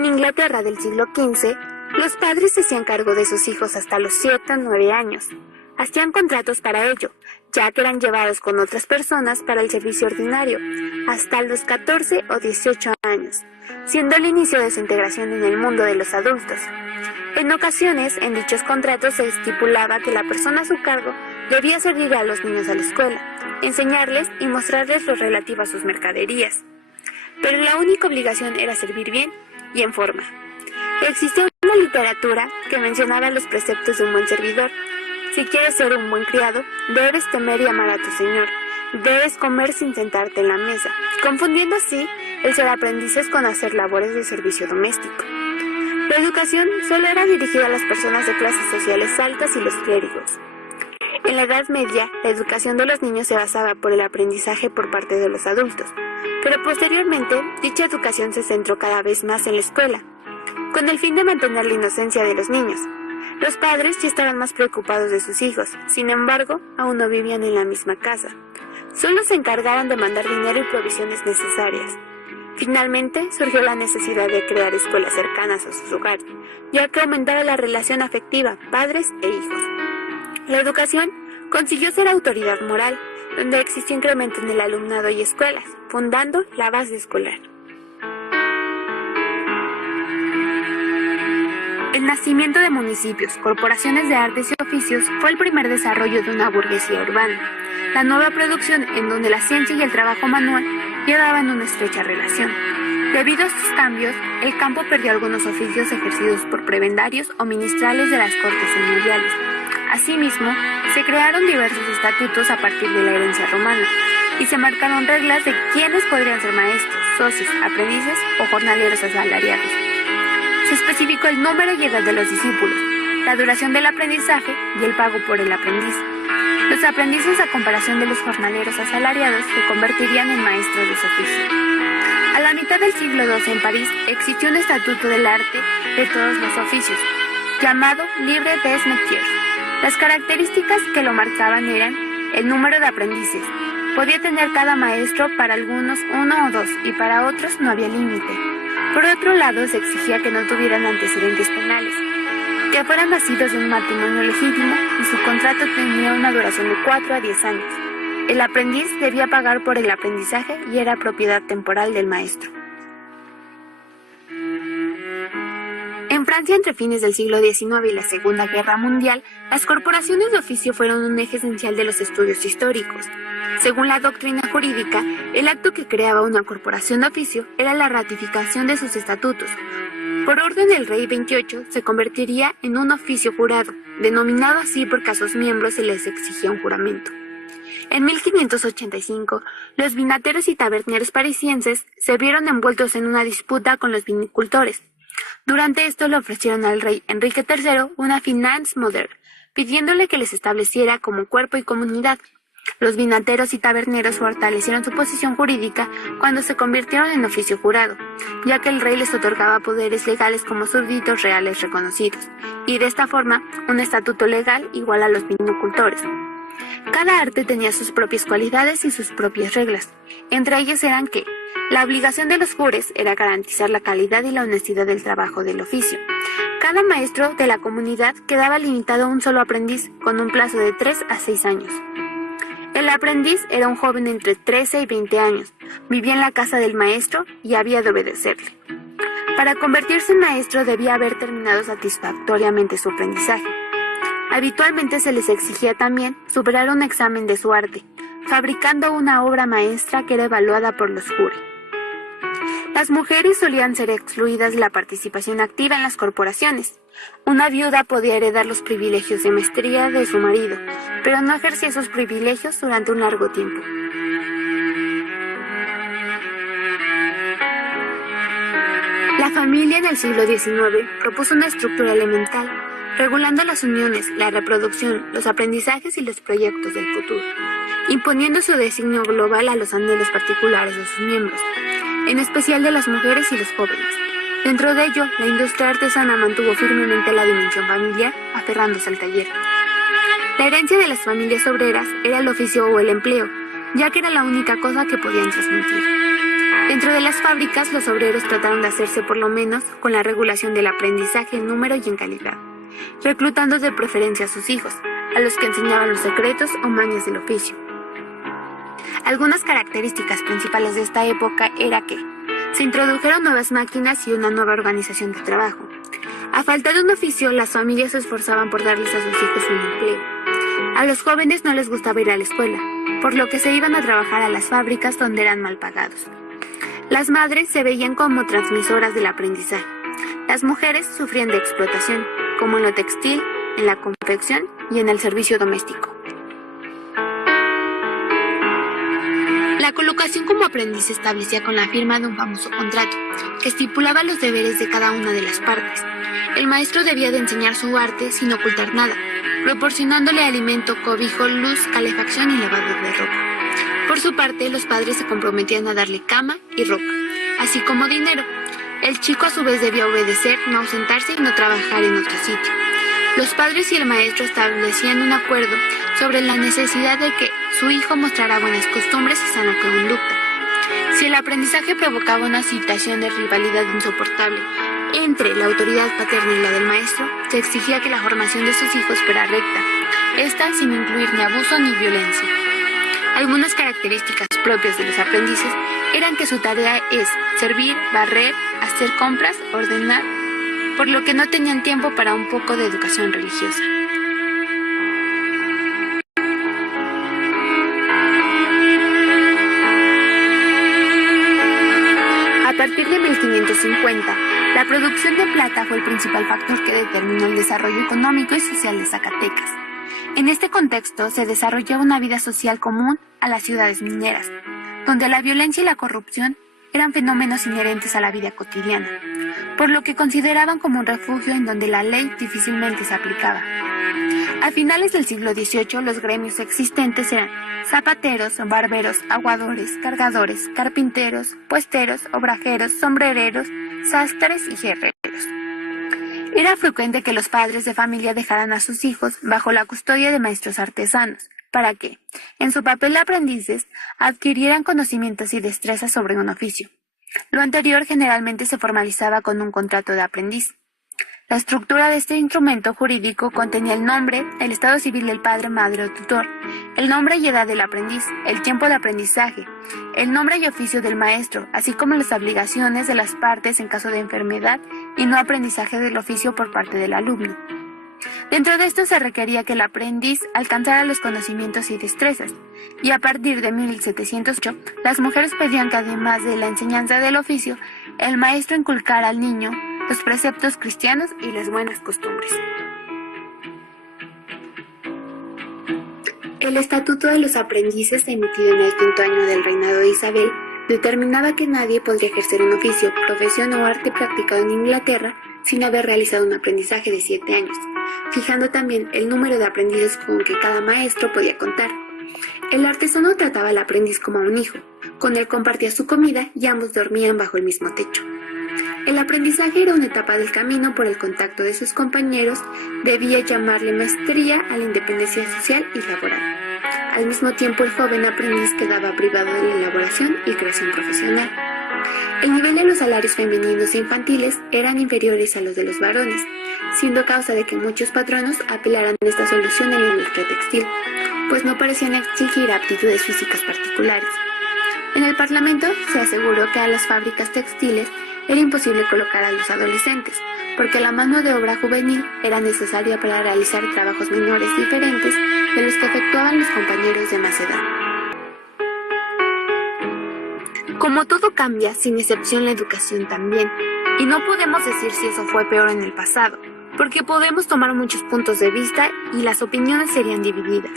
En Inglaterra del siglo XV, los padres se hacían cargo de sus hijos hasta los 7 o 9 años. Hacían contratos para ello, ya que eran llevados con otras personas para el servicio ordinario, hasta los 14 o 18 años, siendo el inicio de su integración en el mundo de los adultos. En ocasiones, en dichos contratos se estipulaba que la persona a su cargo debía servir a los niños a la escuela, enseñarles y mostrarles lo relativo a sus mercaderías. Pero la única obligación era servir bien y en forma. Existía una literatura que mencionaba los preceptos de un buen servidor. Si quieres ser un buen criado, debes temer y amar a tu señor. Debes comer sin sentarte en la mesa, confundiendo así el ser aprendices con hacer labores de servicio doméstico. La educación solo era dirigida a las personas de clases sociales altas y los clérigos. En la Edad Media, la educación de los niños se basaba por el aprendizaje por parte de los adultos, pero posteriormente, dicha educación se centró cada vez más en la escuela, con el fin de mantener la inocencia de los niños. Los padres ya estaban más preocupados de sus hijos, sin embargo, aún no vivían en la misma casa. Solo se encargaron de mandar dinero y provisiones necesarias. Finalmente, surgió la necesidad de crear escuelas cercanas a sus hogares, ya que aumentaba la relación afectiva padres e hijos. La educación consiguió ser autoridad moral, donde existió incremento en el alumnado y escuelas, fundando la base escolar. El nacimiento de municipios, corporaciones de artes y oficios fue el primer desarrollo de una burguesía urbana. La nueva producción en donde la ciencia y el trabajo manual llevaban una estrecha relación. Debido a estos cambios, el campo perdió algunos oficios ejercidos por prebendarios o ministrales de las cortes señoriales. Asimismo, se crearon diversos estatutos a partir de la herencia romana y se marcaron reglas de quiénes podrían ser maestros, socios, aprendices o jornaleros asalariados. Se especificó el número y edad de los discípulos, la duración del aprendizaje y el pago por el aprendiz. Los aprendices, a comparación de los jornaleros asalariados, se convertirían en maestros de su oficio. A la mitad del siglo XII en París existió un estatuto del arte de todos los oficios, llamado Livre des Métiers. Las características que lo marcaban eran el número de aprendices. Podía tener cada maestro para algunos 1 o 2 y para otros no había límite. Por otro lado, se exigía que no tuvieran antecedentes penales, que fueran nacidos de un matrimonio legítimo y su contrato tenía una duración de 4 a 10 años. El aprendiz debía pagar por el aprendizaje y era propiedad temporal del maestro. En Francia, entre fines del siglo XIX y la Segunda Guerra Mundial, las corporaciones de oficio fueron un eje esencial de los estudios históricos. Según la doctrina jurídica, el acto que creaba una corporación de oficio era la ratificación de sus estatutos. Por orden del rey XXVIII, se convertiría en un oficio jurado, denominado así porque a sus miembros se les exigía un juramento. En 1585, los vinateros y taberneros parisienses se vieron envueltos en una disputa con los vinicultores. Durante esto le ofrecieron al rey Enrique III una finance moderne, pidiéndole que les estableciera como cuerpo y comunidad. Los vinateros y taberneros fortalecieron su posición jurídica cuando se convirtieron en oficio jurado, ya que el rey les otorgaba poderes legales como súbditos reales reconocidos, y de esta forma un estatuto legal igual a los vinicultores. Cada arte tenía sus propias cualidades y sus propias reglas. Entre ellas eran que la obligación de los jures era garantizar la calidad y la honestidad del trabajo del oficio. Cada maestro de la comunidad quedaba limitado a un solo aprendiz con un plazo de 3 a 6 años. El aprendiz era un joven entre 13 y 20 años, vivía en la casa del maestro y había de obedecerle. Para convertirse en maestro debía haber terminado satisfactoriamente su aprendizaje. Habitualmente se les exigía también superar un examen de su arte, fabricando una obra maestra que era evaluada por los jures. Las mujeres solían ser excluidas de la participación activa en las corporaciones. Una viuda podía heredar los privilegios de maestría de su marido, pero no ejercía esos privilegios durante un largo tiempo. La familia en el siglo XIX propuso una estructura elemental, regulando las uniones, la reproducción, los aprendizajes y los proyectos del futuro, imponiendo su designio global a los anhelos particulares de sus miembros, en especial de las mujeres y los jóvenes. Dentro de ello, la industria artesana mantuvo firmemente la dimensión familiar, aferrándose al taller. La herencia de las familias obreras era el oficio o el empleo, ya que era la única cosa que podían transmitir. Dentro de las fábricas, los obreros trataron de hacerse por lo menos con la regulación del aprendizaje en número y en calidad, reclutando de preferencia a sus hijos, a los que enseñaban los secretos o mañas del oficio. Algunas características principales de esta época era que se introdujeron nuevas máquinas y una nueva organización de trabajo. A falta de un oficio, las familias se esforzaban por darles a sus hijos un empleo. A los jóvenes no les gustaba ir a la escuela, por lo que se iban a trabajar a las fábricas donde eran mal pagados. Las madres se veían como transmisoras del aprendizaje. Las mujeres sufrían de explotación, como en lo textil, en la confección y en el servicio doméstico. La colocación como aprendiz se establecía con la firma de un famoso contrato, que estipulaba los deberes de cada una de las partes. El maestro debía de enseñar su arte sin ocultar nada, proporcionándole alimento, cobijo, luz, calefacción y lavado de ropa. Por su parte, los padres se comprometían a darle cama y ropa, así como dinero. El chico a su vez debía obedecer, no ausentarse y no trabajar en otro sitio. Los padres y el maestro establecían un acuerdo sobre la necesidad de que su hijo mostrara buenas costumbres y sana conducta. Si el aprendizaje provocaba una situación de rivalidad insoportable entre la autoridad paterna y la del maestro, se exigía que la formación de sus hijos fuera recta, esta sin incluir ni abuso ni violencia. Algunas características propias de los aprendices eran que su tarea es servir, barrer, hacer compras, ordenar, por lo que no tenían tiempo para un poco de educación religiosa. A partir de 1550, la producción de plata fue el principal factor que determinó el desarrollo económico y social de Zacatecas. En este contexto se desarrollaba una vida social común a las ciudades mineras, donde la violencia y la corrupción eran fenómenos inherentes a la vida cotidiana, por lo que consideraban como un refugio en donde la ley difícilmente se aplicaba. A finales del siglo XVIII, los gremios existentes eran zapateros, barberos, aguadores, cargadores, carpinteros, puesteros, obrajeros, sombrereros, sastres y herreros. Era frecuente que los padres de familia dejaran a sus hijos bajo la custodia de maestros artesanos, para que, en su papel de aprendices, adquirieran conocimientos y destrezas sobre un oficio. Lo anterior generalmente se formalizaba con un contrato de aprendiz. La estructura de este instrumento jurídico contenía el nombre, el estado civil del padre, madre o tutor, el nombre y edad del aprendiz, el tiempo de aprendizaje, el nombre y oficio del maestro, así como las obligaciones de las partes en caso de enfermedad y no aprendizaje del oficio por parte del alumno. Dentro de esto se requería que el aprendiz alcanzara los conocimientos y destrezas, y a partir de 1708, las mujeres pedían que además de la enseñanza del oficio, el maestro inculcara al niño los preceptos cristianos y las buenas costumbres. El Estatuto de los Aprendices, emitido en el 5º año del reinado de Isabel, determinaba que nadie podría ejercer un oficio, profesión o arte practicado en Inglaterra sin haber realizado un aprendizaje de 7 años, fijando también el número de aprendices con que cada maestro podía contar. El artesano trataba al aprendiz como a un hijo, con él compartía su comida y ambos dormían bajo el mismo techo. El aprendizaje era una etapa del camino por el contacto de sus compañeros, debía llamarle maestría a la independencia social y laboral. Al mismo tiempo, el joven aprendiz quedaba privado de la elaboración y creación profesional. El nivel de los salarios femeninos e infantiles eran inferiores a los de los varones, siendo causa de que muchos patronos apelaran a esta solución en la industria textil, pues no parecían exigir aptitudes físicas particulares. En el Parlamento se aseguró que a las fábricas textiles era imposible colocar a los adolescentes, porque la mano de obra juvenil era necesaria para realizar trabajos menores diferentes de los que efectuaban los compañeros de más edad. Como todo cambia, sin excepción la educación también, y no podemos decir si eso fue peor en el pasado, porque podemos tomar muchos puntos de vista y las opiniones serían divididas.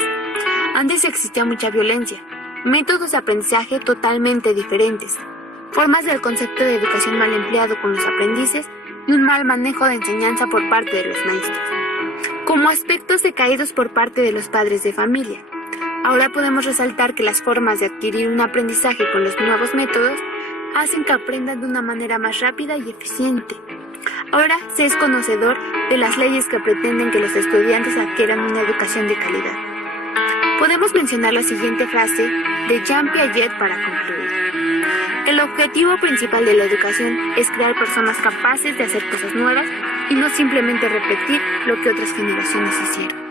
Antes existía mucha violencia, métodos de aprendizaje totalmente diferentes, formas del concepto de educación mal empleado con los aprendices y un mal manejo de enseñanza por parte de los maestros, como aspectos decaídos por parte de los padres de familia. Ahora podemos resaltar que las formas de adquirir un aprendizaje con los nuevos métodos hacen que aprendan de una manera más rápida y eficiente. Ahora se es conocedor de las leyes que pretenden que los estudiantes adquieran una educación de calidad. Podemos mencionar la siguiente frase de Jean Piaget para concluir. El objetivo principal de la educación es crear personas capaces de hacer cosas nuevas y no simplemente repetir lo que otras generaciones hicieron.